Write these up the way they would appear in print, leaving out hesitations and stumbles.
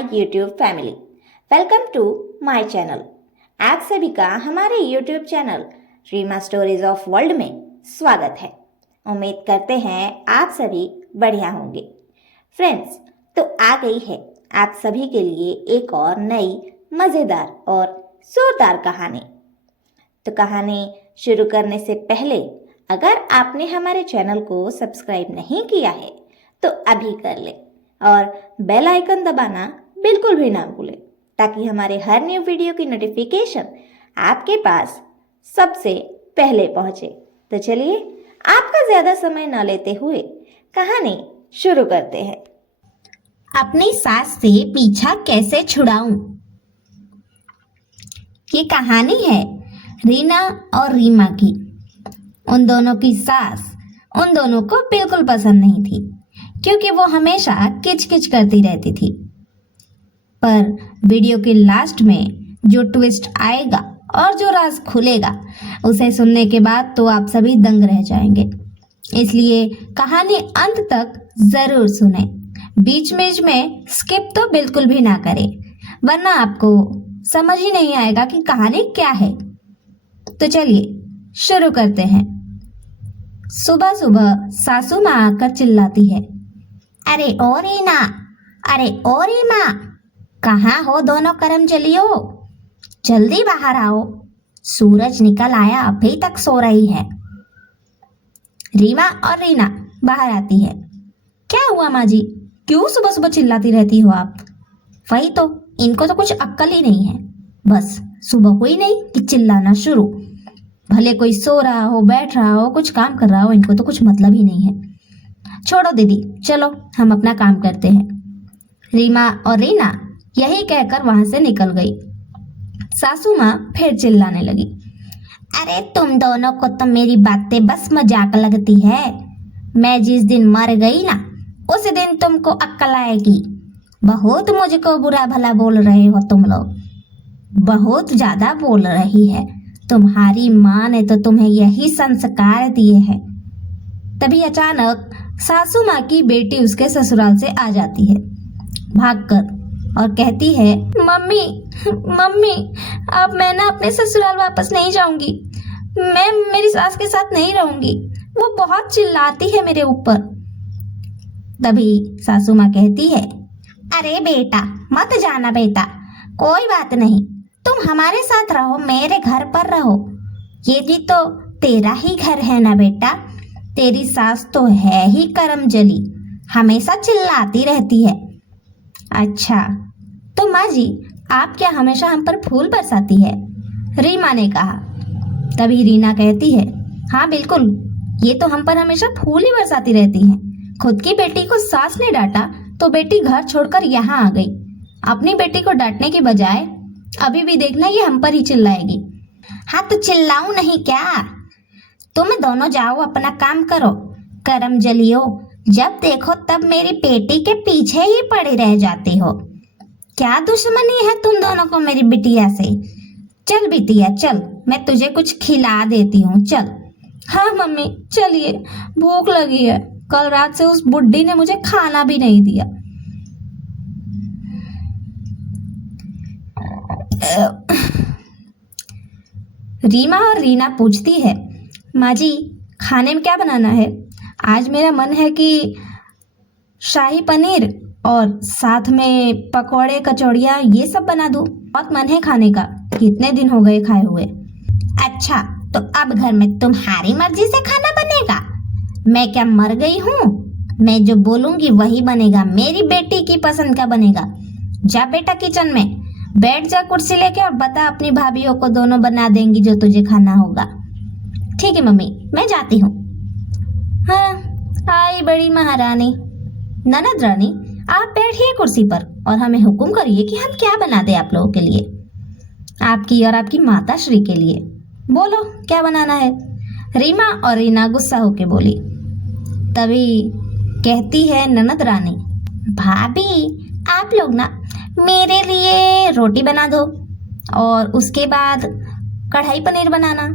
My YouTube family, welcome to my channel. आप सभी का हमारे YouTube channel Reema stories of world में स्वागत है। उम्मीद करते हैं आप सभी बढ़िया होंगे। फ्रेंड्स, तो आ गई है आप सभी के लिए एक और नई मज़ेदार और जोरदार कहानी। तो कहानी शुरू करने से पहले अगर आपने हमारे चैनल को सब्सक्राइब नहीं किया है तो अभी कर ले और बेल आइकन दबाना बिल्कुल भी ना भूलें, ताकि हमारे हर न्यू वीडियो की नोटिफिकेशन आपके पास सबसे पहले पहुंचे। तो चलिए आपका ज़्यादा समय न लेते हुए कहानी शुरू करते हैं। अपनी सास से पीछा कैसे छुड़ाऊं? ये कहानी है रीना और रीमा की। उन दोनों की सास उन दोनों को बिल्कुल पसंद नहीं थी, क्योंकि वो हमेशा किच-किच करती रहती थी। पर वीडियो के लास्ट में जो ट्विस्ट आएगा और जो राज खुलेगा, उसे सुनने के बाद तो आप सभी दंग रह जाएंगे। इसलिए कहानी अंत तक जरूर सुने। बीच बीच में स्किप तो बिल्कुल भी ना करें, वरना आपको समझ ही नहीं आएगा कि कहानी क्या है। तो चलिए शुरू करते हैं। सुबह सुबह सासू माँ आकर चिल्लाती है, अरे ओ रीना, अरे ओ रीमा, कहाँ हो दोनों करमचलियो? जल्दी बाहर आओ, सूरज निकल आया, अभी तक सो रही है। रीमा और रीना बाहर आती है। क्या हुआ माँ जी, क्यों सुबह सुबह चिल्लाती रहती हो आप? वही तो, इनको तो कुछ अक्ल ही नहीं है। बस सुबह हुई नहीं कि चिल्लाना शुरू। भले कोई सो रहा हो, बैठ रहा हो, कुछ काम कर रहा हो, इनको तो कुछ मतलब ही नहीं है। छोड़ो दीदी, चलो हम अपना काम करते हैं। रीमा और रीना यही कहकर वहां से निकल गई। सासू माँ फिर चिल्लाने लगी, अरे तुम दोनों को तो मेरी बातें बस मजाक लगती है। मैं जिस दिन मर गई ना, उस दिन तुमको अक्ल आएगी। बहुत मुझको बुरा भला बोल रहे हो तुम लोग, बहुत ज्यादा बोल रही है। तुम्हारी माँ ने तो तुम्हें यही संस्कार दिए हैं। तभी अचानक सासू माँ की बेटी उसके ससुराल से आ जाती है भागकर, और कहती है, मम्मी मम्मी, अब मैं ना अपने ससुराल वापस नहीं जाऊंगी। मैं मेरी सास के साथ नहीं रहूंगी, वो बहुत चिल्लाती है मेरे ऊपर। तभी सासू माँ कहती है, अरे बेटा मत जाना बेटा, कोई बात नहीं, तुम हमारे साथ रहो, मेरे घर पर रहो। ये भी तो तेरा ही घर है ना बेटा। तेरी सास तो है ही करमजली, हमेशा चिल्लाती रहती है। अच्छा, तो माँ जी आप क्या हमेशा हम पर फूल बरसाती है? रीमा ने कहा। तभी रीना कहती है, हाँ बिल्कुल, ये तो हम पर हमेशा फूल ही बरसाती रहती है। खुद की बेटी को सास ने डांटा तो बेटी घर छोड़कर यहाँ आ गई। अपनी बेटी को डांटने की बजाय अभी भी देखना ये हम पर ही चिल्लाएगी। हाँ तो चिल्लाऊं नहीं क्या? तुम दोनों जाओ अपना काम करो। करमजलियो, जब देखो तब मेरी बेटी के पीछे ही पड़े रह जाते हो। क्या दुश्मनी है तुम दोनों को मेरी बिटिया से? चल बिटिया चल, मैं तुझे कुछ खिला देती हूँ, चल। हाँ मम्मी चलिए, भूख लगी है, कल रात से उस बुड्ढी ने मुझे खाना भी नहीं दिया। रीमा और रीना पूछती है, माँ जी खाने में क्या बनाना है? आज मेरा मन है कि शाही पनीर और साथ में पकौड़े कचौड़ियाँ ये सब बना दूँ। बहुत मन है खाने का, कितने दिन हो गए खाए हुए। अच्छा, तो अब घर में तुम्हारी मर्जी से खाना बनेगा? मैं क्या मर गई हूँ? मैं जो बोलूँगी वही बनेगा, मेरी बेटी की पसंद का बनेगा। जा बेटा किचन में, बैठ जा कुर्सी लेके और बता अपनी भाभीयों को, दोनों बना देंगी जो तुझे खाना होगा। ठीक है मम्मी, मैं जाती हूँ। हाँ, आई बड़ी महारानी। ननद रानी, आप बैठिए कुर्सी पर और हमें हुक्म करिए कि हम क्या बना दें आप लोगों के लिए, आपकी और आपकी माता श्री के लिए। बोलो क्या बनाना है? रीमा और रीना गुस्सा होके बोली। तभी कहती है ननद रानी, भाभी आप लोग ना मेरे लिए रोटी बना दो, और उसके बाद कढ़ाई पनीर बनाना,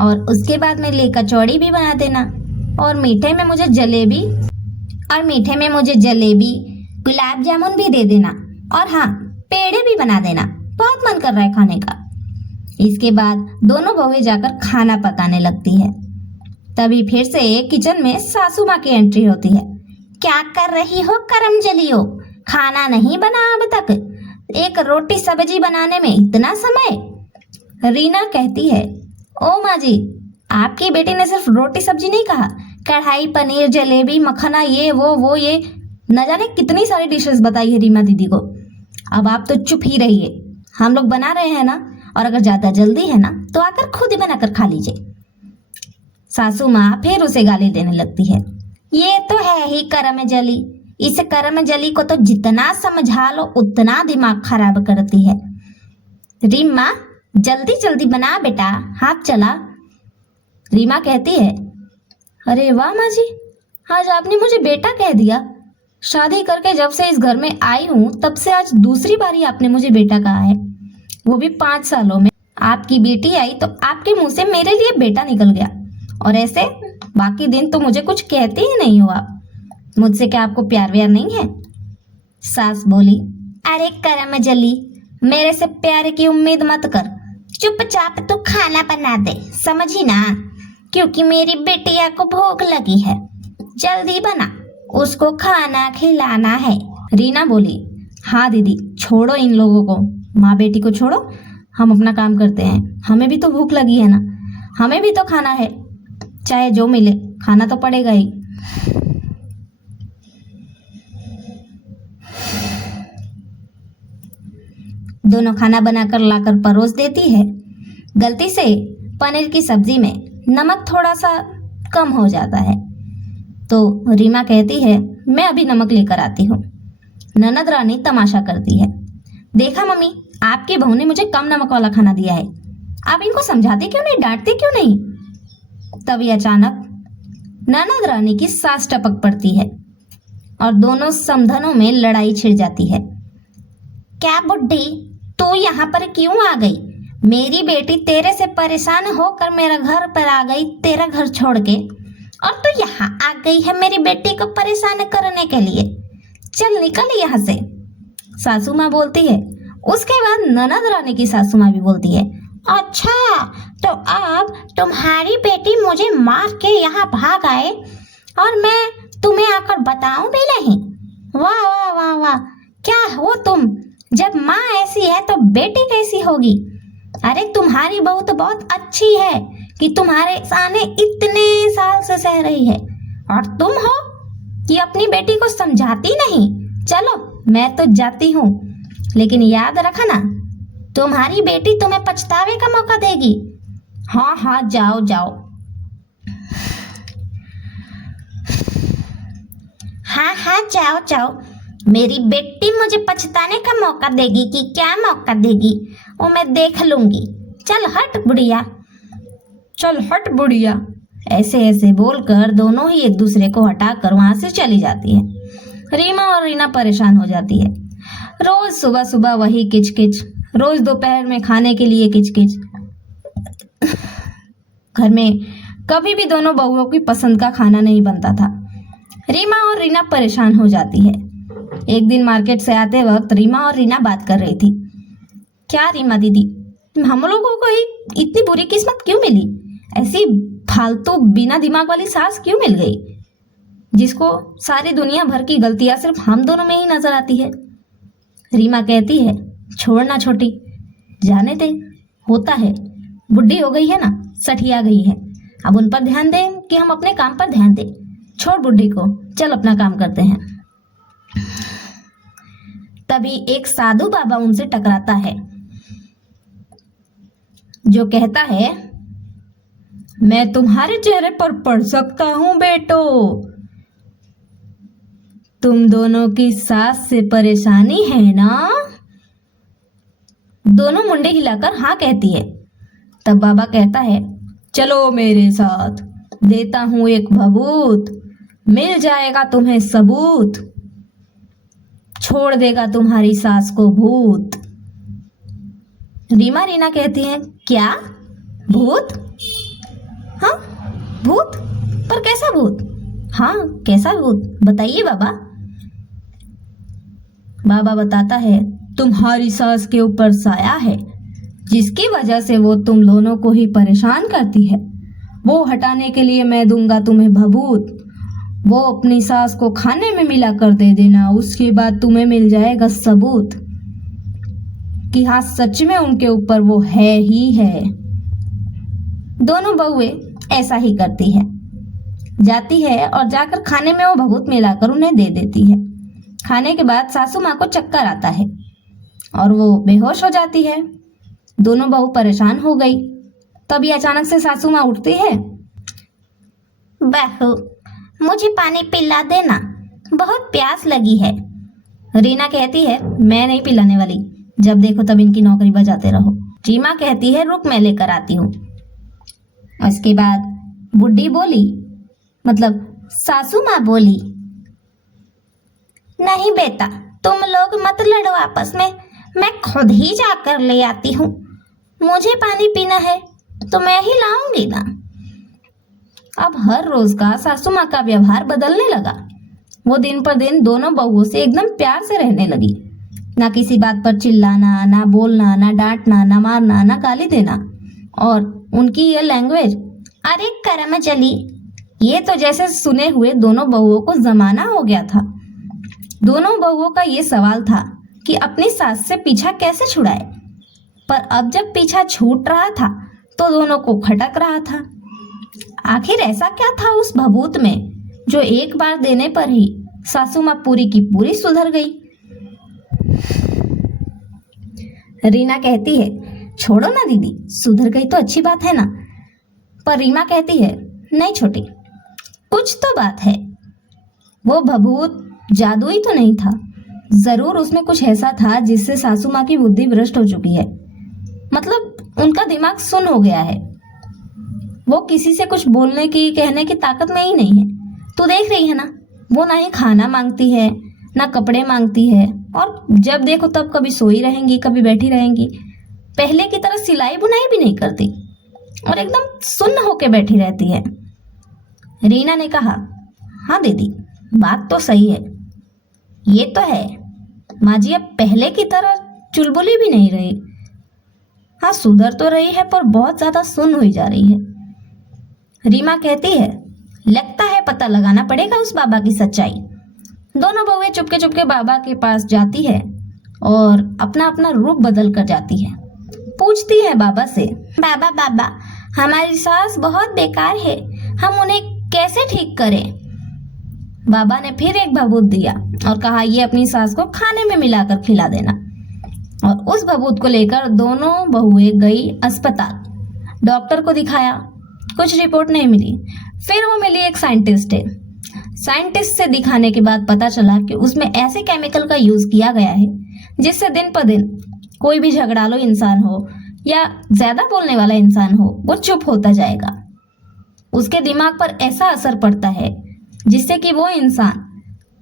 और उसके बाद मेरे लिए कचौड़ी भी बना देना, और मीठे में मुझे जलेबी गुलाब जामुन भी दे देना। और हाँ, पेड़े भी बना देना, बहुत मन कर रहा है खाने का। इसके बाद दोनों बहुएं जाकर खाना पकाने लगती है। तभी फिर से किचन में सासू माँ की एंट्री होती है। क्या कर रही हो करम जलियो, खाना नहीं बना अब तक? एक रोटी सब्जी बनाने में इतना समय? रीना कहती है, ओ माँ जी, आपकी बेटी ने सिर्फ रोटी सब्जी नहीं कहा, कढ़ाई पनीर जलेबी मखाना ये वो ये न जाने कितनी सारी डिशेस बताई है रीमा दीदी को। अब आप तो चुप ही रहिए, हम लोग बना रहे हैं ना, और अगर ज्यादा जल्दी है ना तो आकर खुद ही बनाकर खा लीजिए। सासू माँ फिर उसे गाली देने लगती है। ये तो है ही करम जली, इस करम जली को तो जितना समझा लो उतना दिमाग खराब करती है। रीमा जल्दी जल्दी बना बेटा, हाथ चला। रीमा कहती है, अरे वाह माँ जी, आज आपने मुझे बेटा कह दिया। शादी करके जब से इस घर में आई हूँ तब से आज दूसरी बारी आपने मुझे बेटा कहा है, वो भी 5 सालों में। आपकी बेटी आई तो आपके मुंह से मेरे लिए बेटा निकल गया, और ऐसे बाकी दिन तो मुझे कुछ कहते ही नहीं हो आप। मुझसे क्या आपको प्यार व्यार नहीं है? सास बोली, अरे करम जली, मेरे से प्यार की उम्मीद मत कर, चुपचाप तो खाना बना दे, समझी ना, क्योंकि मेरी बेटिया को भूख लगी है, जल्दी बना, उसको खाना खिलाना है। रीना बोली, हाँ दीदी, छोड़ो इन लोगों को, माँ बेटी को छोड़ो, हम अपना काम करते हैं, हमें भी तो भूख लगी है ना, हमें भी तो खाना है, चाहे जो मिले खाना तो पड़ेगा ही। दोनों खाना बनाकर लाकर परोस देती है। गलती से पनीर की सब्जी में नमक थोड़ा सा कम हो जाता है तो रीमा कहती है, मैं अभी नमक लेकर आती हूँ। ननद रानी तमाशा करती है, देखा मम्मी, आपकी बहू ने मुझे कम नमक वाला खाना दिया है, आप इनको समझाते क्यों नहीं, डांटते क्यों नहीं? तभी अचानक ननद रानी की सास टपक पड़ती है और दोनों समधनों में लड़ाई छिड़ जाती है। क्या बुड्ढी, तू यहाँ पर क्यों आ गई? मेरी बेटी तेरे से परेशान होकर मेरा घर पर आ गई, तेरा घर छोड़ के, और तू यहाँ आ गई है मेरी बेटी को परेशान करने के लिए। चल निकल यहाँ से, सासू माँ बोलती है। उसके बाद ननद रानी की सासू माँ भी बोलती है, अच्छा तो अब तुम्हारी बेटी मुझे मार के यहाँ भाग आए और मैं तुम्हें आकर बताऊं भी नहीं? वाह वाह वाह वाह, क्या हो तुम, जब माँ ऐसी है तो बेटी कैसी होगी? अरे तुम्हारी बहू तो बहुत अच्छी है कि तुम्हारे सामने इतने साल से सह रही है, और तुम हो कि अपनी बेटी को समझाती नहीं। चलो मैं तो जाती हूँ, लेकिन याद रखना तुम्हारी बेटी तुम्हें पछतावे का मौका देगी। हाँ हाँ जाओ जाओ। हाँ हाँ जाओ जाओ, मेरी बेटी मुझे पछताने का मौका देगी कि क्या मौका देगी वो मैं देख लूंगी। चल हट बुढ़िया, चल हट बुढ़िया। ऐसे ऐसे बोलकर दोनों ही एक दूसरे को हटाकर वहां से चली जाती है। रीमा और रीना परेशान हो जाती है। रोज सुबह सुबह वही किचकिच, रोज दोपहर में खाने के लिए किचकिच। घर में कभी भी दोनों बहुओं की पसंद का खाना नहीं बनता था। रीमा और रीना परेशान हो जाती है। एक दिन मार्केट से आते वक्त रीमा और रीना बात कर रही थी। क्या रीमा दीदी, हम लोगों को ही इतनी बुरी किस्मत क्यों मिली? ऐसी फालतू बिना दिमाग वाली सास क्यों मिल गई, जिसको सारी दुनिया भर की गलतियां सिर्फ हम दोनों में ही नजर आती है? रीमा कहती है, छोड़ना छोटी, जाने दे, होता है, बुढ़ी हो गई है ना, सठिया गई है, अब उन पर ध्यान दें कि हम अपने काम पर ध्यान दें। छोड़ बुढ़ी को, चल अपना काम करते हैं। तभी एक साधु बाबा उनसे टकराता है, जो कहता है, मैं तुम्हारे चेहरे पर पढ़ सकता हूं बेटो, तुम दोनों की सास से परेशानी है ना? दोनों मुंडे हिलाकर हाँ कहती है। तब बाबा कहता है, चलो मेरे साथ, देता हूं एक भभूत, मिल जाएगा तुम्हें सबूत, छोड़ देगा तुम्हारी सास को भूत। रीमा रीना कहती है, क्या भूत? हाँ भूत, पर कैसा भूत? हाँ कैसा भूत बताइए बाबा। बाबा बताता है तुम्हारी सास के ऊपर साया है जिसकी वजह से वो तुम दोनों को ही परेशान करती है। वो हटाने के लिए मैं दूंगा तुम्हें भभूत। वो अपनी सास को खाने में मिला कर दे देना, उसके बाद तुम्हें मिल जाएगा सबूत कि हाँ सच में उनके ऊपर वो है ही है। दोनों बहुएं ऐसा ही करती है, जाती है और जाकर खाने में वो भभूत मिलाकर उन्हें दे देती है। खाने के बाद सासू माँ को चक्कर आता है और वो बेहोश हो जाती है। दोनों बहू परेशान हो गई। तभी अचानक से सासू माँ उठती है। बहू, मुझे पानी पिला देना, बहुत प्यास लगी है। रीना कहती है मैं नहीं पिलाने वाली, जब देखो तब इनकी नौकरी बजाते रहो। रीमा कहती है रुक मैं लेकर आती हूँ। उसके बाद बुड्ढी बोली, मतलब सासू माँ बोली, नहीं बेटा, तुम लोग मत लड़ो आपस में, मैं खुद ही जाकर ले आती हूँ। मुझे पानी पीना है तो मैं ही लाऊंगी ना। अब हर रोज का सासू माँ का व्यवहार बदलने लगा। वो दिन पर दिन दोनों बहुओं से एकदम प्यार से रहने लगी। ना किसी बात पर चिल्लाना, ना बोलना, ना डांटना, ना मारना, ना गाली देना। और उनकी ये लैंग्वेज, अरे करम चली, ये तो जैसे सुने हुए दोनों बहुओं को जमाना हो गया था। दोनों बहुओं का ये सवाल था कि अपनी सास से पीछा कैसे छुड़ाए, पर अब जब पीछा छूट रहा था तो दोनों को खटक रहा था। आखिर ऐसा क्या था उस भभूत में जो एक बार देने पर ही सासू माँ पूरी की पूरी सुधर गई। रीना कहती है छोड़ो ना दीदी, सुधर गई तो अच्छी बात है ना। पर रीमा कहती है नहीं छोटी, कुछ तो बात है। वो भभूत जादुई तो नहीं था, जरूर उसमें कुछ ऐसा था जिससे सासू माँ की बुद्धि भ्रष्ट हो चुकी है। मतलब उनका दिमाग सुन्न हो गया है। वो किसी से कुछ बोलने की, कहने की ताकत में ही नहीं है। तू देख रही है ना, वो ना ही खाना मांगती है, ना कपड़े मांगती है, और जब देखो तब कभी सोई रहेंगी, कभी बैठी रहेंगी। पहले की तरह सिलाई बुनाई भी नहीं करती और एकदम सुन्न होके बैठी रहती है। रीना ने कहा हाँ दीदी, बात तो सही है, ये तो है। माँ जी अब पहले की तरह चुलबुली भी नहीं रही। हाँ सुधर तो रही है पर बहुत ज्यादा सुन्न हुई जा रही है। रीमा कहती है लगता है पता लगाना पड़ेगा उस बाबा की सच्चाई। दोनों बहुएं चुपके चुपके बाबा के पास जाती है और अपना अपना रूप बदल कर जाती है। पूछती है बाबा से, बाबा बाबा, हमारी सास बहुत बेकार है, हम उन्हें कैसे ठीक करें? बाबा ने फिर एक भभूत दिया और कहा ये अपनी सास को खाने में मिलाकर खिला देना। और उस भभूत को लेकर दोनों बहुएं गई अस्पताल। डॉक्टर को दिखाया, कुछ रिपोर्ट नहीं मिली। फिर वो मिली एक साइंटिस्ट है। साइंटिस्ट से दिखाने के बाद पता चला कि उसमें ऐसे केमिकल का यूज किया गया है जिससे दिन पर दिन कोई भी झगड़ालू इंसान हो या ज्यादा बोलने वाला इंसान हो, वो चुप होता जाएगा। उसके दिमाग पर ऐसा असर पड़ता है जिससे कि वो इंसान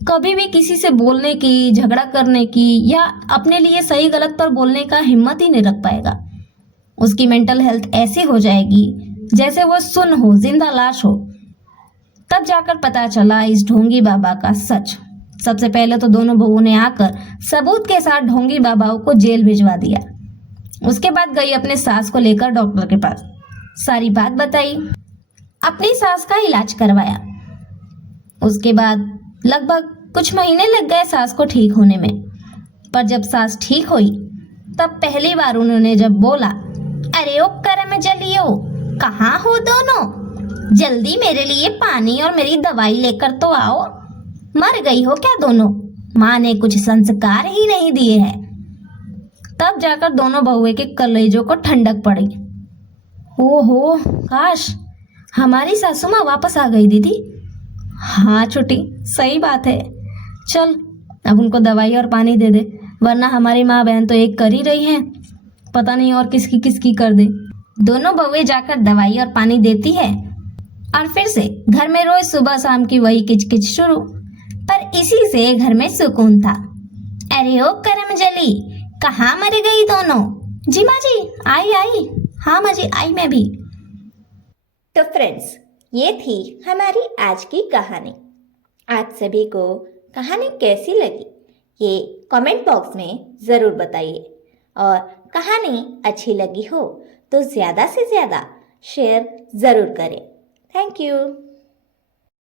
कभी भी किसी से बोलने की, झगड़ा करने की या अपने लिए सही गलत पर बोलने का हिम्मत ही नहीं रख पाएगा। उसकी मेंटल हेल्थ ऐसी हो जाएगी जैसे वो सुन्न हो, जिंदा लाश हो। तब जाकर पता चला इस ढोंगी बाबा का सच। सबसे पहले तो दोनों बहुओं ने आकर सबूत के साथ ढोंगी बाबाओं को जेल भिजवा दिया। उसके बाद गई अपने सास को लेकर डॉक्टर के पास, सारी बात बताई, अपनी सास का इलाज करवाया। उसके बाद लगभग कुछ महीने लग गए सास को ठीक होने में। पर जब सास ठीक हुई तब पहली बार उन्होंने जब बोला, अरे ओ करम जलियो, कहाँ हो दोनों? जल्दी मेरे लिए पानी और मेरी दवाई लेकर तो आओ। मर गई हो क्या दोनों? माँ ने कुछ संस्कार ही नहीं दिए हैं। तब जाकर दोनों बहुएं के कलेजों को ठंडक पड़ी। ओहो, काश हमारी सासू माँ वापस आ गई दीदी। हाँ छोटी, सही बात है। चल अब उनको दवाई और पानी दे दे, वरना हमारी माँ बहन तो एक कर ही रही हैं, पता नहीं और किसकी किसकी कर दे। दोनों बहुएं जाकर दवाई और पानी देती है और फिर से घर में रोज सुबह शाम की वही किचकिच शुरू। पर इसी से घर में सुकून था। अरे ओ करम जली, कहाँ मर गई दोनों? जी माँ जी, आई आई। हाँ माँ जी, आई मैं भी। तो फ्रेंड्स, ये थी हमारी आज की कहानी। आज सभी को कहानी कैसी लगी ये कमेंट बॉक्स में ज़रूर बताइए। और कहानी अच्छी लगी हो तो ज़्यादा से ज़्यादा शेयर ज़रूर करें। Thank you.